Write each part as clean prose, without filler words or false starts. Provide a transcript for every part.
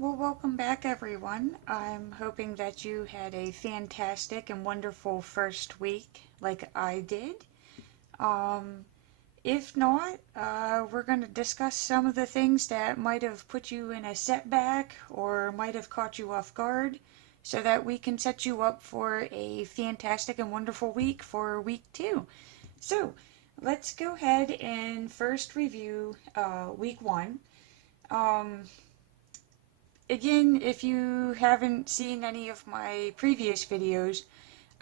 Well, welcome back, everyone. I'm hoping that you had a fantastic and wonderful first week like I did. Um, if not, we're going to discuss some of the things that might have put you in a setback or might have caught you off guard so that we can set you up for a fantastic and wonderful week for week two. So, let's go ahead and first review week one. Um, Again, if you haven't seen any of my previous videos,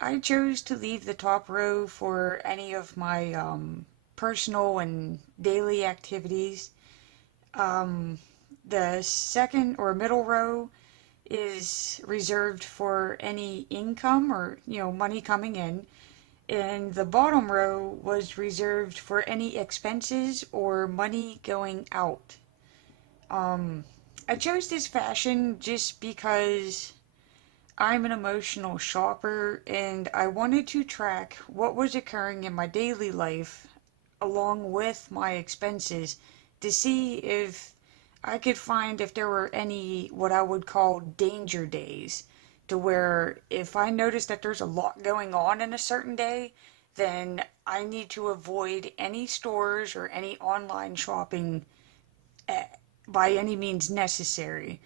I chose to leave the top row for any of my personal and daily activities. Um, the second or middle row is reserved for any income or, money coming in. And the bottom row was reserved for any expenses or money going out. Um, I chose this fashion just because I'm an emotional shopper and I wanted to track what was occurring in my daily life along with my expenses to see if I could find if there were any what I would call danger days, to where if I notice that there's a lot going on in a certain day, then I need to avoid any stores or any online shopping by any means necessary,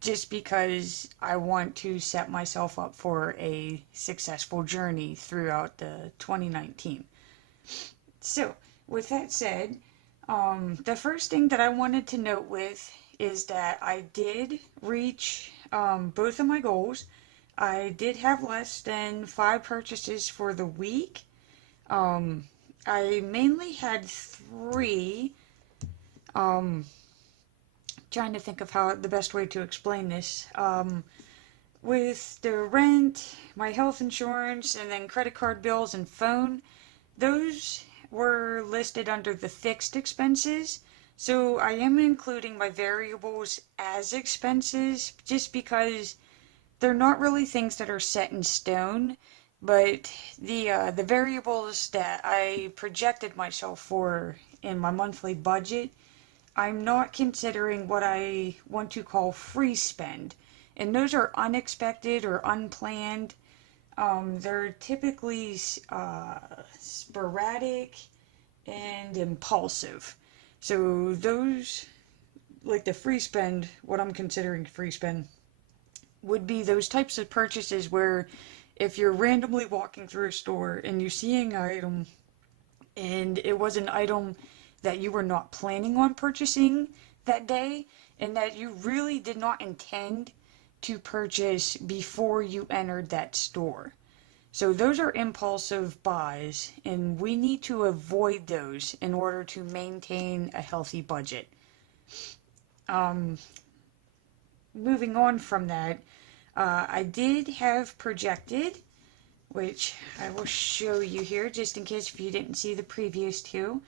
just because I want to set myself up for a successful journey throughout the 2019. So, with that said, the first thing that I wanted to note with is that I did reach both of my goals. I did have less than 5 purchases for the week. Um, I mainly had three. Um, Trying to think of how the best way to explain this. With the rent, my health insurance, and then credit card bills and phone, those were listed under the fixed expenses. So I am including my variables as expenses just because they're not really things that are set in stone, but the variables that I projected myself for in my monthly budget, I'm not considering what I want to call free spend. And those are unexpected or unplanned. They're typically sporadic and impulsive. So those, like the free spend, what I'm considering free spend, would be those types of purchases where if you're randomly walking through a store and you see an item and it was an item that you were not planning on purchasing that day and that you really did not intend to purchase before you entered that store. So those are impulsive buys, and we need to avoid those in order to maintain a healthy budget. Um, Moving on from that, I did have projected, which I will show you here just in case if you didn't see the previous two.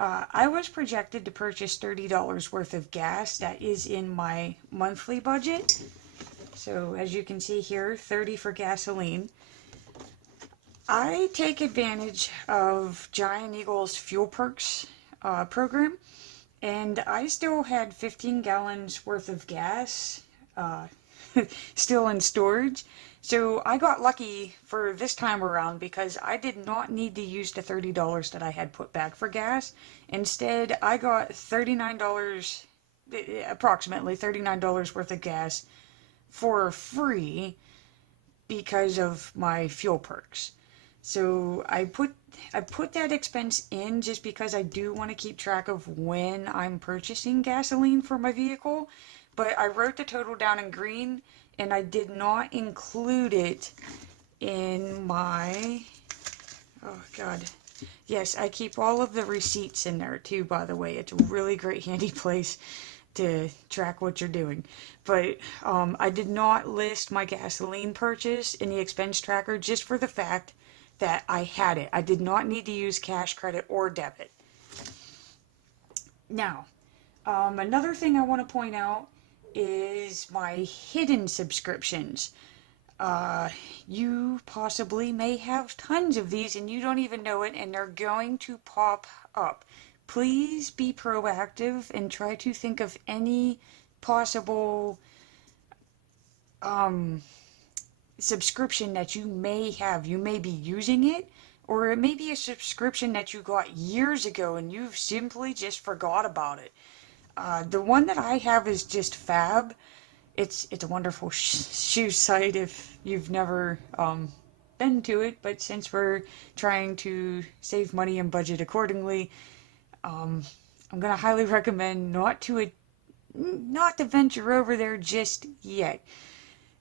I was projected to purchase $30 worth of gas. That is in my monthly budget. So as you can see here, 30 for gasoline. I take advantage of Giant Eagle's Fuel Perks program, and I still had 15 gallons worth of gas still in storage. So I got lucky for this time around because I did not need to use the $30 that I had put back for gas. Instead, I got $39, approximately $39 worth of gas for free because of my fuel perks. So I put that expense in just because I do want to keep track of when I'm purchasing gasoline for my vehicle, but I wrote the total down in green and I did not include it in my, oh God. Yes, I keep all of the receipts in there too, by the way. It's a really great handy place to track what you're doing. But I did not list my gasoline purchase in the expense tracker just for the fact that I had it. I did not need to use cash, credit, or debit. Now, another thing I want to point out is my hidden subscriptions. Uh, you possibly may have tons of these and you don't even know it, and they're going to pop up. Please be proactive and try to think of any possible um, subscription that you may have. You may be using it, or it may be a subscription that you got years ago and you've simply just forgot about it. The one that I have is just Fab. It's a wonderful shoe site if you've never been to it, but since we're trying to save money and budget accordingly, um, I'm gonna highly recommend not to venture over there just yet.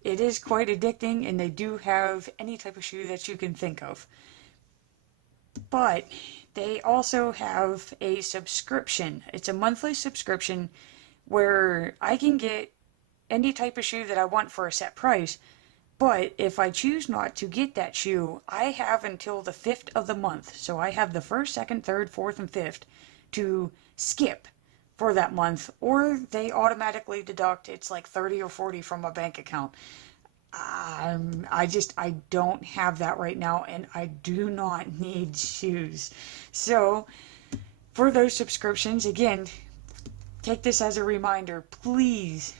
It is quite addicting, and they do have any type of shoe that you can think of. But they also have a subscription. It's a monthly subscription where I can get any type of shoe that I want for a set price. But if I choose not to get that shoe, I have until the 5th of the month. So I have the 1st, 2nd, 3rd, 4th, and 5th to skip for that month, or they automatically deduct, it's like 30 or 40 from my bank account. I don't have that right now, and I do not need shoes. So for those subscriptions, again, take this as a reminder. Please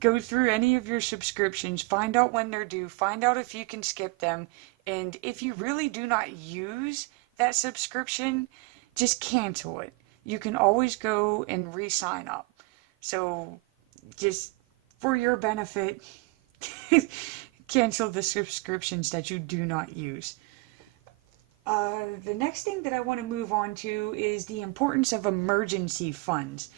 go through any of your subscriptions, find out when they're due, find out if you can skip them, and if you really do not use that subscription, just cancel it. You can always go and re-sign up. So just for your benefit, cancel the subscriptions that you do not use. The next thing that I want to move on to is the importance of emergency funds.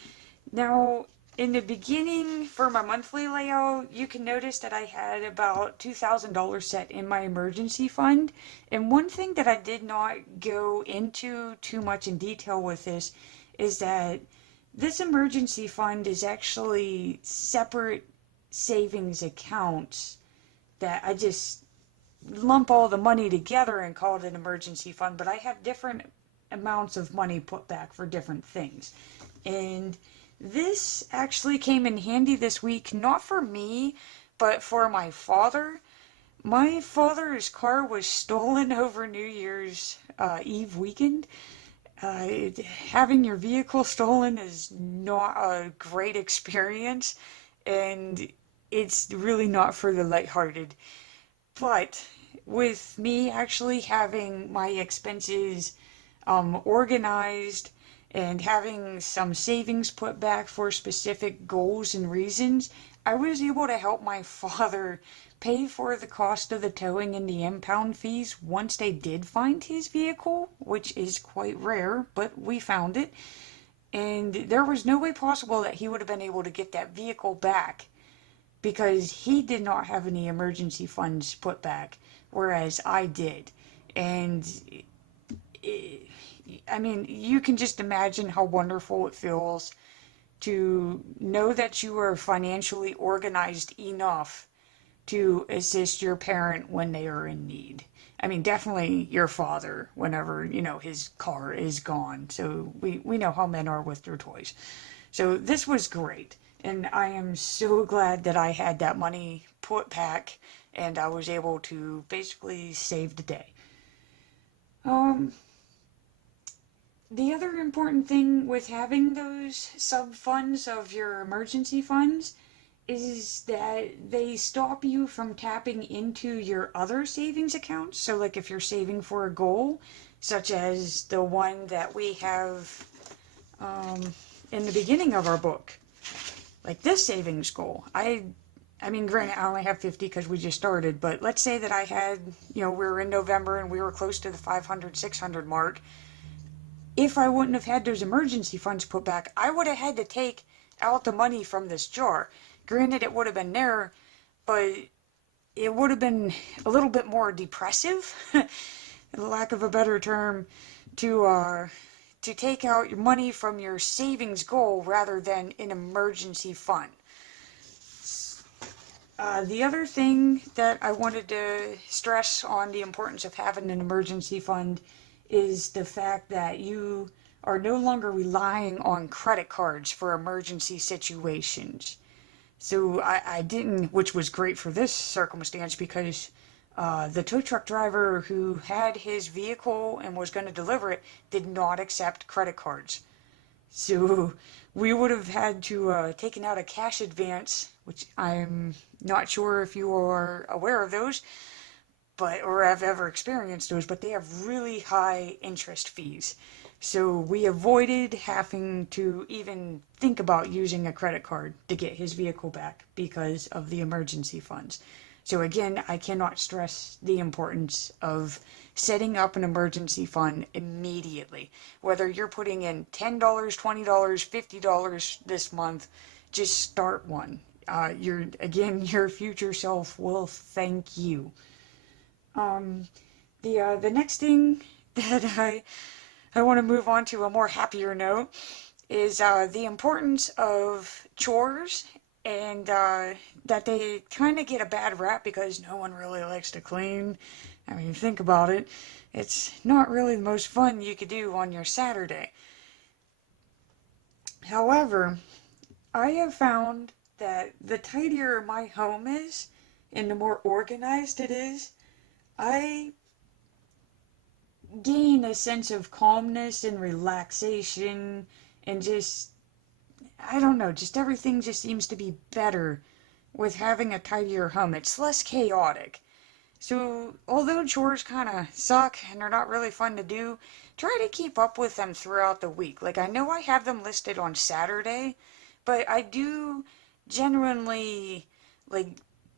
Now, in the beginning, for my monthly layout, you can notice that I had about $2,000 set in my emergency fund. And one thing that I did not go into too much in detail with this is that this emergency fund is actually separate savings accounts that I just lump all the money together and call it an emergency fund, but I have different amounts of money put back for different things. And this actually came in handy this week, not for me, but for my father. My father's car was stolen over New Year's Eve weekend. Having your vehicle stolen is not a great experience, and it's really not for the lighthearted. But with me actually having my expenses organized and having some savings put back for specific goals and reasons, I was able to help my father pay for the cost of the towing and the impound fees once they did find his vehicle, which is quite rare, but we found it. And there was no way possible that he would have been able to get that vehicle back because he did not have any emergency funds put back, whereas I did. And I mean, you can just imagine how wonderful it feels to know that you are financially organized enough to assist your parent when they are in need. I mean, definitely your father whenever, his car is gone. So we know how men are with their toys. So this was great. And I am so glad that I had that money put back and I was able to basically save the day. The other important thing with having those sub funds of your emergency funds is that they stop you from tapping into your other savings accounts. So, like if you're saving for a goal, such as the one that we have in the beginning of our book, like this savings goal. I mean, granted, I only have 50 because we just started, but let's say that I had, we were in November and we were close to the 500, 600 mark. If I wouldn't have had those emergency funds put back, I would have had to take out the money from this jar. Granted, it would have been there, but it would have been a little bit more depressive, for lack of a better term, to take out your money from your savings goal rather than an emergency fund. The other thing that I wanted to stress on the importance of having an emergency fund is the fact that you are no longer relying on credit cards for emergency situations. So I didn't, which was great for this circumstance because the tow truck driver who had his vehicle and was going to deliver it did not accept credit cards. So we would have had to taken out a cash advance, which I'm not sure if you are aware of those, but or have ever experienced those, but they have really high interest fees. So we avoided having to even think about using a credit card to get his vehicle back because of the emergency funds. So again, I cannot stress the importance of setting up an emergency fund immediately. Whether you're putting in $10, $20, $50 this month, just start one. Your future self will thank you. Um, the next thing that I want to move on to a more happier note is the importance of chores and that they kind of get a bad rap because no one really likes to clean. I mean, think about it. It's not really the most fun you could do on your Saturday. However, I have found that the tidier my home is and the more organized it is, I gain a sense of calmness and relaxation and just, I don't know, just everything just seems to be better with having a tidier home. It's less chaotic. So, although chores kind of suck and they're not really fun to do, try to keep up with them throughout the week. Like, I know I have them listed on Saturday, but I do genuinely, like,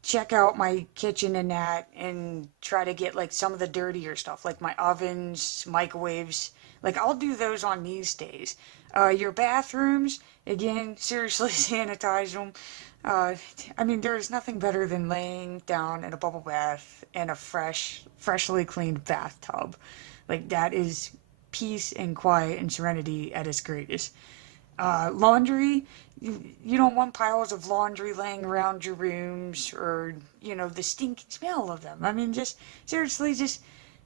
check out my kitchen and that and try to get, like, some of the dirtier stuff, like my ovens, microwaves. Like, I'll do those on these days. Your bathrooms, again, seriously sanitize them. Uh, I mean, there is nothing better than laying down in a bubble bath in a freshly cleaned bathtub. Like, that is peace and quiet and serenity at its greatest. Laundry, you don't want piles of laundry laying around your rooms or, the stinking smell of them. I mean, just seriously, just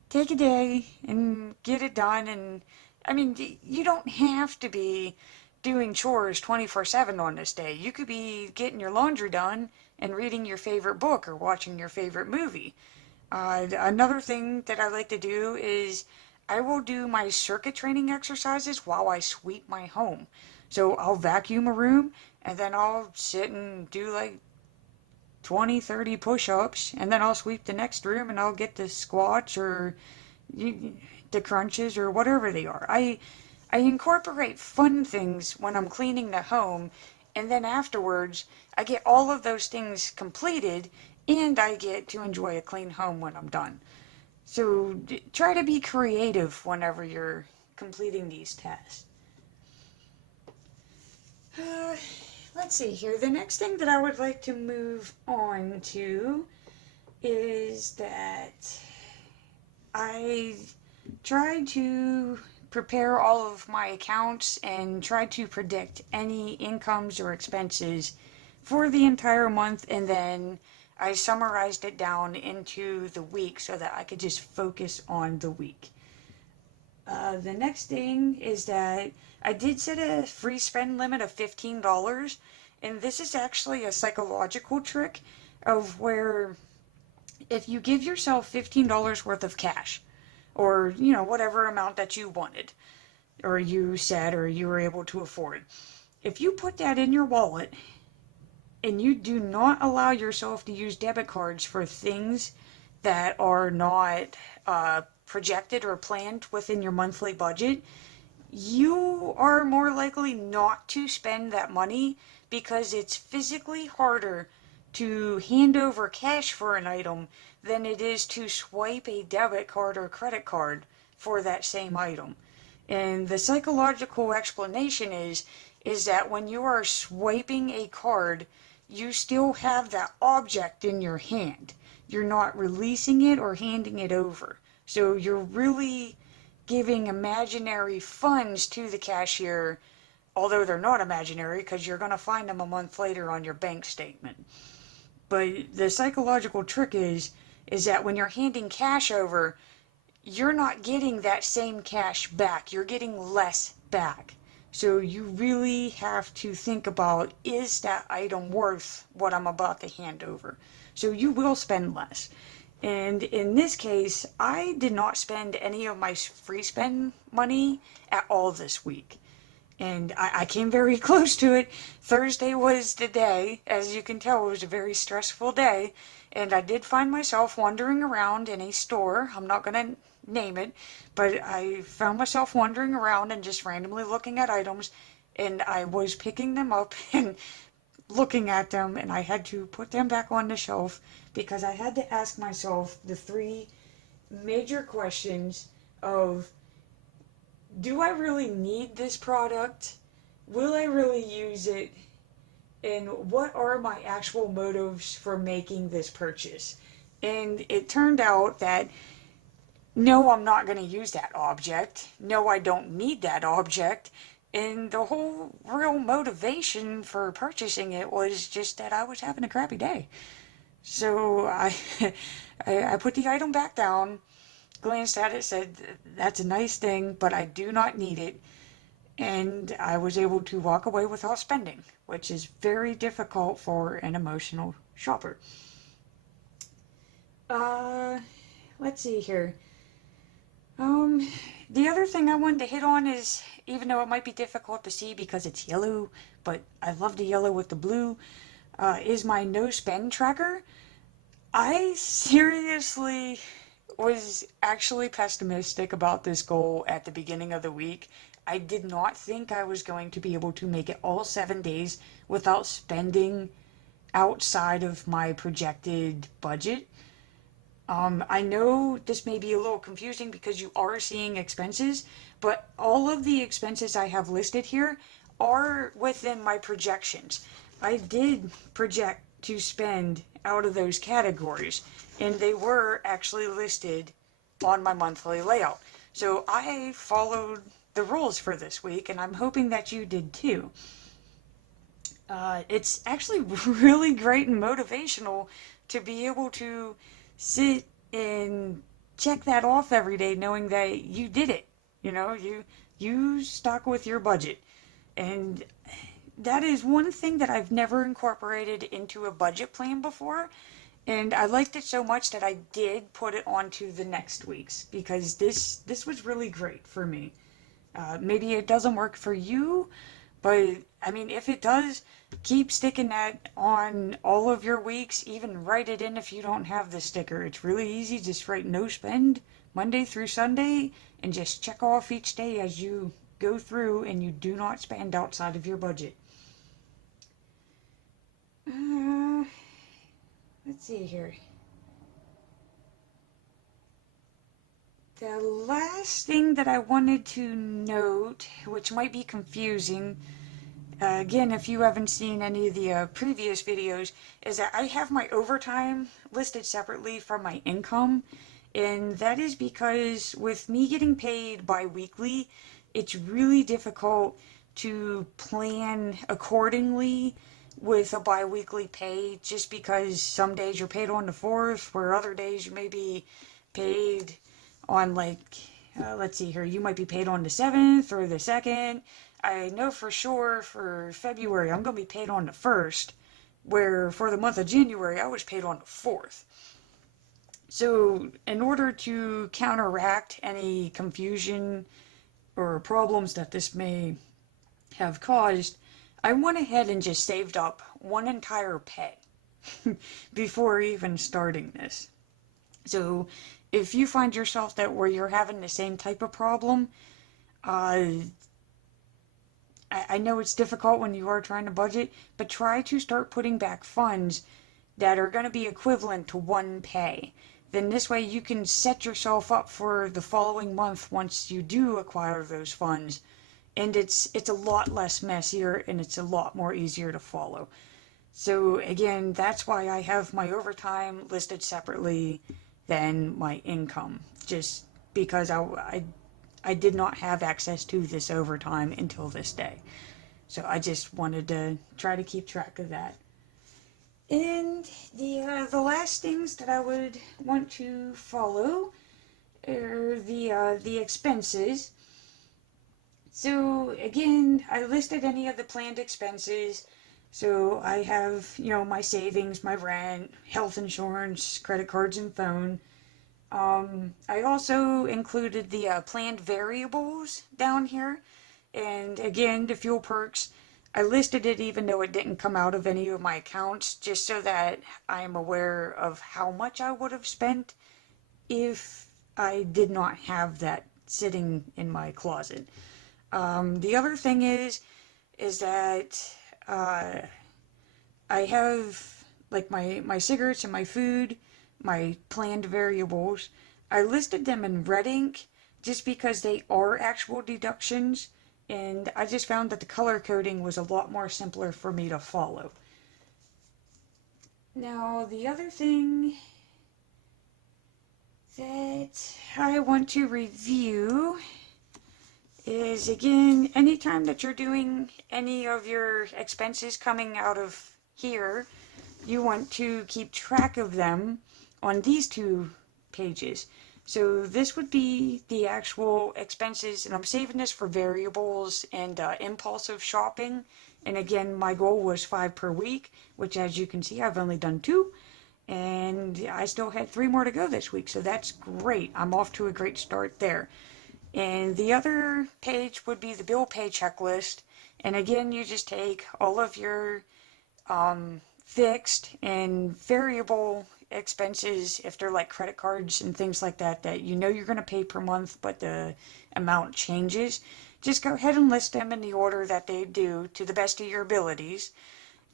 take a day and get it done. And I mean, you don't have to be doing chores 24/7 on this day. You could be getting your laundry done and reading your favorite book or watching your favorite movie. Another thing that I like to do is I will do my circuit training exercises while I sweep my home. So I'll vacuum a room and then I'll sit and do like 20, 30 push-ups and then I'll sweep the next room and I'll get the squats or the crunches or whatever they are. I incorporate fun things when I'm cleaning the home, and then afterwards, I get all of those things completed, and I get to enjoy a clean home when I'm done. So try to be creative whenever you're completing these tasks. Uh, let's see here. The next thing that I would like to move on to is that I try to prepare all of my accounts and try to predict any incomes or expenses for the entire month, and then I summarized it down into the week so that I could just focus on the week. The next thing is that I did set a free spend limit of $15, and this is actually a psychological trick of where if you give yourself $15 worth of cash, or whatever amount that you wanted or you said or you were able to afford, if you put that in your wallet and you do not allow yourself to use debit cards for things that are not projected or planned within your monthly budget, you are more likely not to spend that money because it's physically harder to hand over cash for an item than it is to swipe a debit card or credit card for that same item. And the psychological explanation is that when you are swiping a card, you still have that object in your hand. You're not releasing it or handing it over. So you're really giving imaginary funds to the cashier, although they're not imaginary because you're going to find them a month later on your bank statement. But the psychological trick is that when you're handing cash over, you're not getting that same cash back. You're getting less back. So you really have to think about, is that item worth what I'm about to hand over? So you will spend less. And in this case, I did not spend any of my free spend money at all this week. And I came very close to it. Thursday was the day. As you can tell, it was a very stressful day. And I did find myself wandering around in a store. I'm not going to name it, but I found myself wandering around and just randomly looking at items. And I was picking them up and looking at them, and I had to put them back on the shelf because I had to ask myself the three major questions of, do I really need this product? Will I really use it? And what are my actual motives for making this purchase? And it turned out that no, I'm not going to use that object. No, I don't need that object. And the whole real motivation for purchasing it was just that I was having a crappy day. So I put the item back down, glanced at it, said, that's a nice thing, but I do not need it. And I was able to walk away without spending, which is very difficult for an emotional shopper. Let's see here. The other thing I wanted to hit on is, even though it might be difficult to see because it's yellow, but I love the yellow with the blue, is my no spend tracker. I seriously was actually pessimistic about this goal at the beginning of the week. I did not think I was going to be able to make it all 7 days without spending outside of my projected budget. I know this may be a little confusing because you are seeing expenses, but all of the expenses I have listed here are within my projections. I did project to spend out of those categories, and they were actually listed on my monthly layout. So I followed the rules for this week, and I'm hoping that you did too. It's actually really great and motivational to be able to sit and check that off every day knowing that you did it. You stuck with your budget. And that is one thing that I've never incorporated into a budget plan before. And I liked it so much that I did put it onto the next week's because this was really great for me. Maybe it doesn't work for you, but I mean, if it does, keep sticking that on all of your weeks. Even write it in if you don't have the sticker. It's really easy. Just write no spend Monday through Sunday and just check off each day as you go through and you do not spend outside of your budget. Let's see here. The last thing that I wanted to note, which might be confusing, again, if you haven't seen any of the previous videos, is that I have my overtime listed separately from my income. And that is because with me getting paid bi-weekly, it's really difficult to plan accordingly with a bi-weekly pay, just because some days you're paid on the 4th, where other days you may be paid on let's see here, you might be paid on the 7th or the 2nd. I know for sure for February I'm going to be paid on the 1st, where for the month of January I was paid on the 4th. So in order to counteract any confusion or problems that this may have caused, I went ahead and just saved up one entire pay before even starting this. So if you find yourself that where you're having the same type of problem, I know it's difficult when you are trying to budget, but try to start putting back funds that are going to be equivalent to one pay. Then this way you can set yourself up for the following month once you do acquire those funds. And it's a lot less messier and it's a lot more easier to follow. So again, that's why I have my overtime listed separately than my income, just because I did not have access to this overtime until this day. So I just wanted to try to keep track of that. And the last things that I would want to follow are the expenses. So again, I listed any of the planned expenses. So I have, my savings, my rent, health insurance, credit cards, and phone. I also included the planned variables down here. And again, the fuel perks, I listed it even though it didn't come out of any of my accounts, just so that I am aware of how much I would have spent if I did not have that sitting in my closet. The other thing is that uh, I have like my cigarettes and my food, my planned variables. I listed them in red ink just because they are actual deductions, and I just found that the color coding was a lot more simpler for me to follow. Now, the other thing that I want to review is, again, anytime that you're doing any of your expenses coming out of here, you want to keep track of them on these two pages. So this would be the actual expenses, and I'm saving this for variables and impulsive shopping. And again, my goal was 5 per week, which, as you can see, I've only done 2. And I still had 3 more to go this week, so that's great. I'm off to a great start there. And the other page would be the bill pay checklist. And again, you just take all of your fixed and variable expenses, if they're like credit cards and things like that, that you know you're going to pay per month, but the amount changes. Just go ahead and list them in the order that they do to the best of your abilities,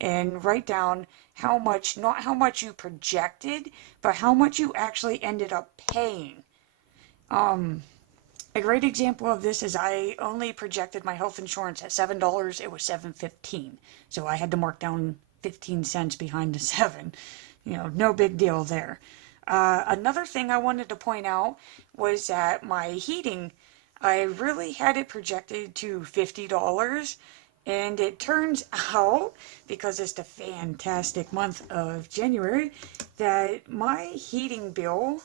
and write down how much, not how much you projected, but how much you actually ended up paying. A great example of this is I only projected my health insurance at $7. It was $7.15, so I had to mark down 15 cents behind the 7. You know, no big deal there. Another thing I wanted to point out was that my heating, I really had it projected to $50, and it turns out, because it's the fantastic month of January, that my heating bill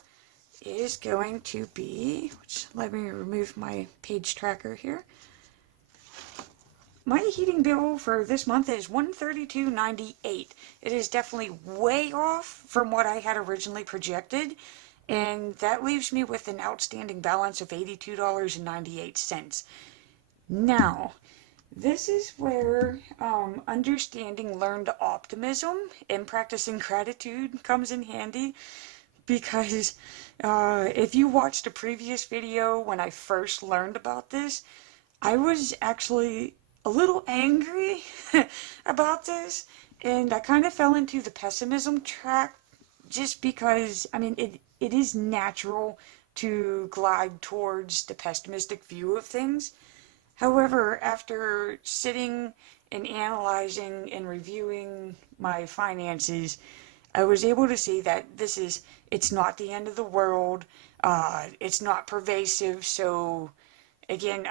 is going to be, which, let me remove my page tracker here. My heating bill for this month is $132.98. It is definitely way off from what I had originally projected, and that leaves me with an outstanding balance of $82.98. Now, this is where understanding learned optimism and practicing gratitude comes in handy, because if you watched a previous video when I first learned about this, I was actually a little angry about this, and I kind of fell into the pessimism track, just because, I mean, it is natural to glide towards the pessimistic view of things. However, after sitting and analyzing and reviewing my finances, I was able to see that it's not the end of the world. It's not pervasive. So again,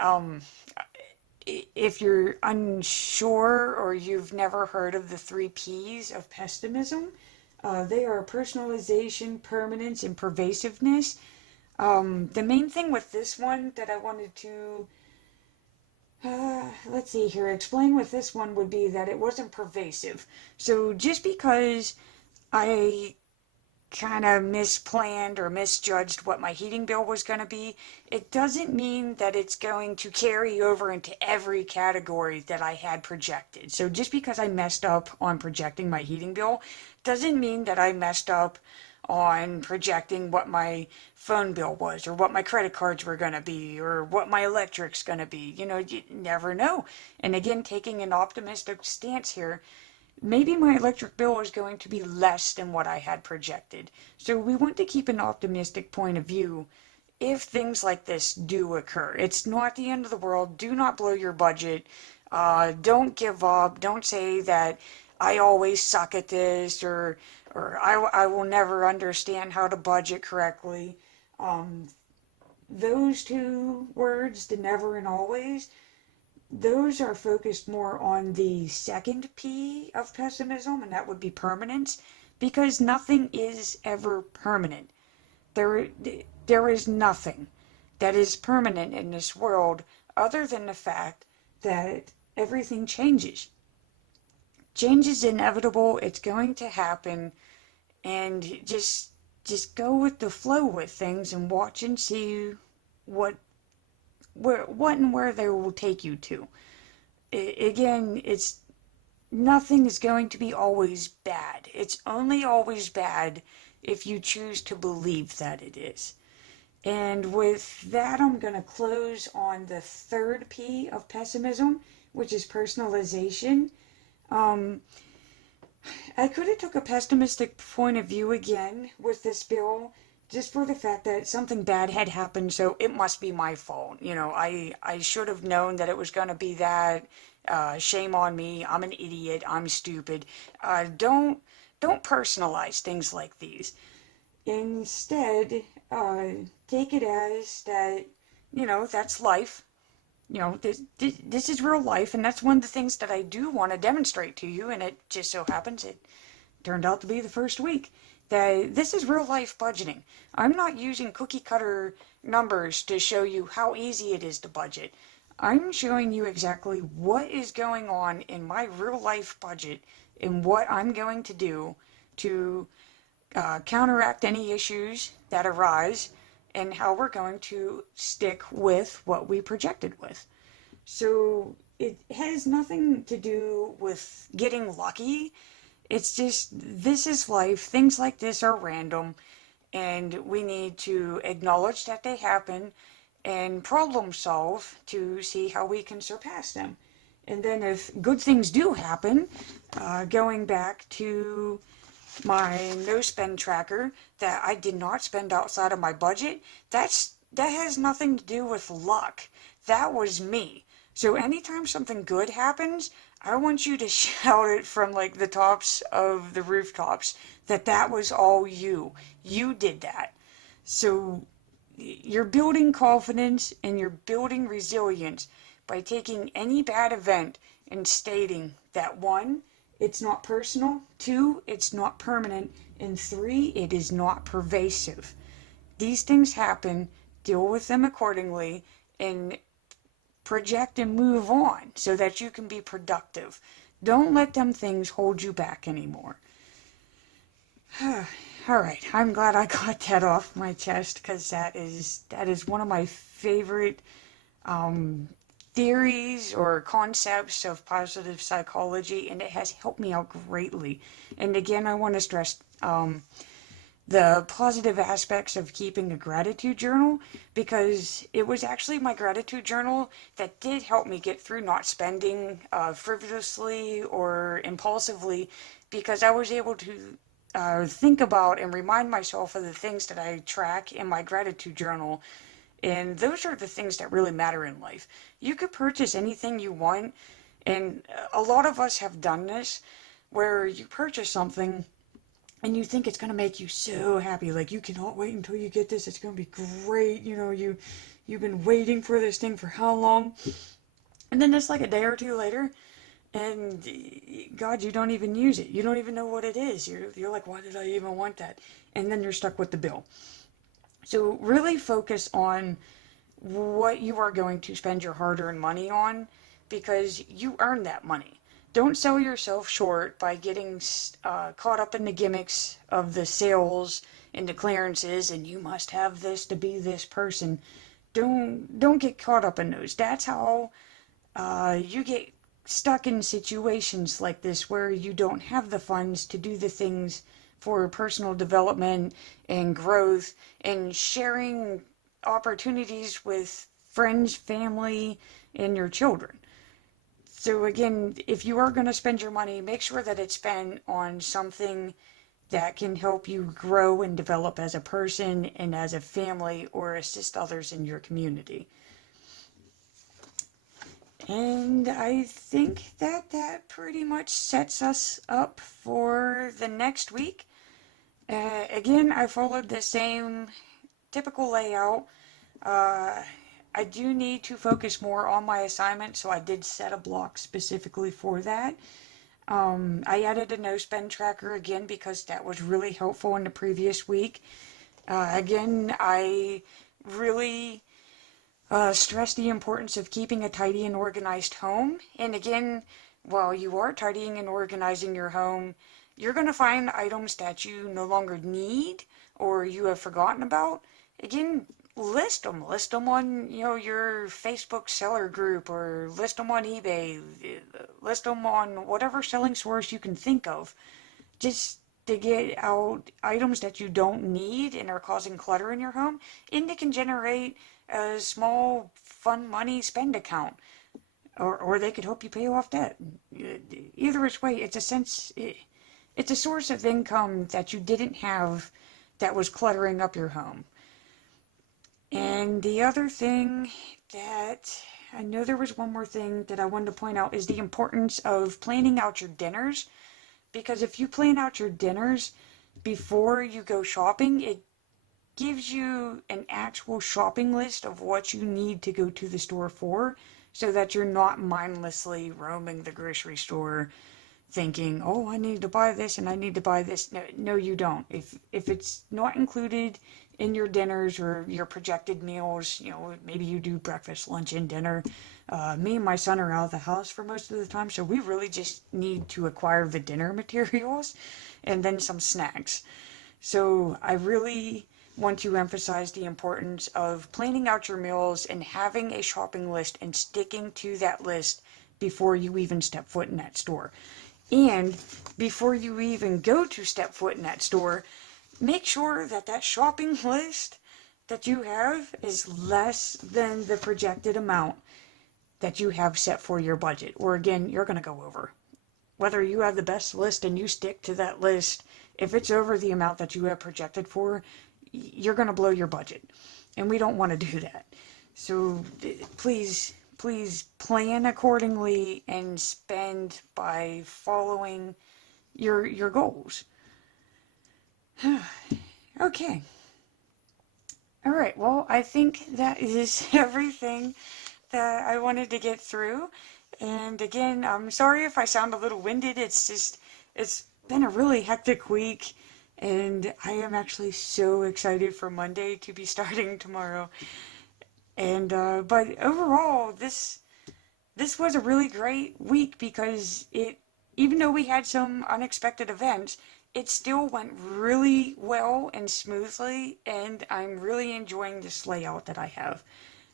if you're unsure or you've never heard of the 3 P's of pessimism, they are personalization, permanence, and pervasiveness. The main thing with this one that I wanted to let's see here, explain with this one would be that it wasn't pervasive. So just because I kind of misplanned or misjudged what my heating bill was going to be, it doesn't mean that it's going to carry over into every category that I had projected. So just because I messed up on projecting my heating bill doesn't mean that I messed up on projecting what my phone bill was, or what my credit cards were going to be, or what my electric's going to be. You know, you never know. And again, taking an optimistic stance here, maybe my electric bill is going to be less than what I had projected. So we want to keep an optimistic point of view if things like this do occur. It's not the end of the world. Do not blow your budget. Don't give up. Don't say that I always suck at this, or I will never understand how to budget correctly. Those 2 words, the never and always, those are focused more on the second P of pessimism, and that would be permanence, because nothing is ever permanent. There is nothing that is permanent in this world other than the fact that everything changes. Change is inevitable. It's going to happen, and just go with the flow with things and watch and see what what and where they will take you to. Again, it's nothing is going to be always bad. It's only always bad if you choose to believe that it is. And with that, I'm going to close on the third P of pessimism, which is personalization. Um, I could have took a pessimistic point of view again with this bill, just for the fact that something bad had happened, so it must be my fault. I should have known that it was going to be that. Shame on me. I'm an idiot. I'm stupid. Don't personalize things like these. Instead, take it as that, that's life. This is real life, and that's one of the things that I do want to demonstrate to you, and it just so happens it turned out to be the first week. That this is real life budgeting. I'm not using cookie cutter numbers to show you how easy it is to budget. I'm showing you exactly what is going on in my real life budget and what I'm going to do to counteract any issues that arise and how we're going to stick with what we projected with. So it has nothing to do with getting lucky. It's just, this is life. Things like this are random, and we need to acknowledge that they happen and problem solve to see how we can surpass them. And then if good things do happen, going back to my no spend tracker, that I did not spend outside of my budget, that has nothing to do with luck. That was me. So anytime something good happens, I want you to shout it from like the tops of the rooftops that was all you. You did that. So you're building confidence and you're building resilience by taking any bad event and stating that, one, it's not personal, two, it's not permanent, and three, it is not pervasive. These things happen, deal with them accordingly, and project and move on so that you can be productive. Don't let them things hold you back anymore. All right, I'm glad I got that off my chest, because that is one of my favorite theories or concepts of positive psychology, and it has helped me out greatly. And again, I want to stress the positive aspects of keeping a gratitude journal, because it was actually my gratitude journal that did help me get through not spending frivolously or impulsively, because I was able to think about and remind myself of the things that I track in my gratitude journal. And those are the things that really matter in life. You could purchase anything you want, and a lot of us have done this, where you purchase something and you think it's going to make you so happy. Like, you cannot wait until you get this. It's going to be great. You've been waiting for this thing for how long? And then it's like a day or two later, and God, you don't even use it. You don't even know what it is. You're like, why did I even want that? And then you're stuck with the bill. So really focus on what you are going to spend your hard-earned money on, because you earn that money. Don't sell yourself short by getting caught up in the gimmicks of the sales and the clearances, and you must have this to be this person. Don't get caught up in those. That's how you get stuck in situations like this, where you don't have the funds to do the things for personal development and growth and sharing opportunities with friends, family, and your children. So again, if you are going to spend your money, make sure that it's spent on something that can help you grow and develop as a person and as a family, or assist others in your community. And I think that pretty much sets us up for the next week. Again, I followed the same typical layout. I do need to focus more on my assignment, so I did set a block specifically for that. I added a no spend tracker again, because that was really helpful in the previous week. Again, I really stress the importance of keeping a tidy and organized home. And again, while you are tidying and organizing your home, you're going to find items that you no longer need or you have forgotten about. Again, list them. List them on, your Facebook seller group, or list them on eBay. List them on whatever selling source you can think of. Just to get out items that you don't need and are causing clutter in your home, and it can generate a small fun money spend account, or they could help you pay off debt. Either which way, it's a source of income that you didn't have that was cluttering up your home. And the other thing that I know, there was one more thing that I wanted to point out, is the importance of planning out your dinners. Because if you plan out your dinners before you go shopping, it gives you an actual shopping list of what you need to go to the store for, so that you're not mindlessly roaming the grocery store thinking, oh, I need to buy this and I need to buy this. No, you don't. If it's not included in your dinners or your projected meals, maybe you do breakfast, lunch, and dinner. Me and my son are out of the house for most of the time, so we really just need to acquire the dinner materials and then some snacks. So I really want to emphasize the importance of planning out your meals and having a shopping list and sticking to that list before you even step foot in that store. And before you even go to step foot in that store, make sure that that shopping list that you have is less than the projected amount that you have set for your budget. Or again, you're going to go over. Whether you have the best list and you stick to that list, if it's over the amount that you have projected for, you're going to blow your budget. And we don't want to do that. So please plan accordingly and spend by following your goals. Okay. All right. Well, I think that is everything that I wanted to get through. And again, I'm sorry if I sound a little winded. It's been a really hectic week, and I am actually so excited for Monday to be starting tomorrow. And but overall, this was a really great week, because even though we had some unexpected events, it still went really well and smoothly, and I'm really enjoying this layout that I have.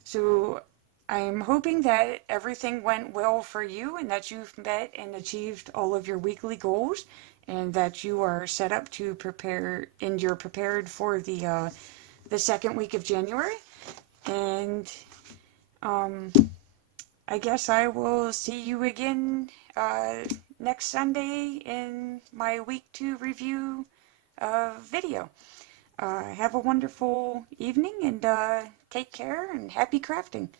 So I'm hoping that everything went well for you, and that you've met and achieved all of your weekly goals, and that you are set up to prepare, and you're prepared for the second week of January. And I guess I will see you again next Sunday in my week 2 review video. Have a wonderful evening, and take care, and happy crafting.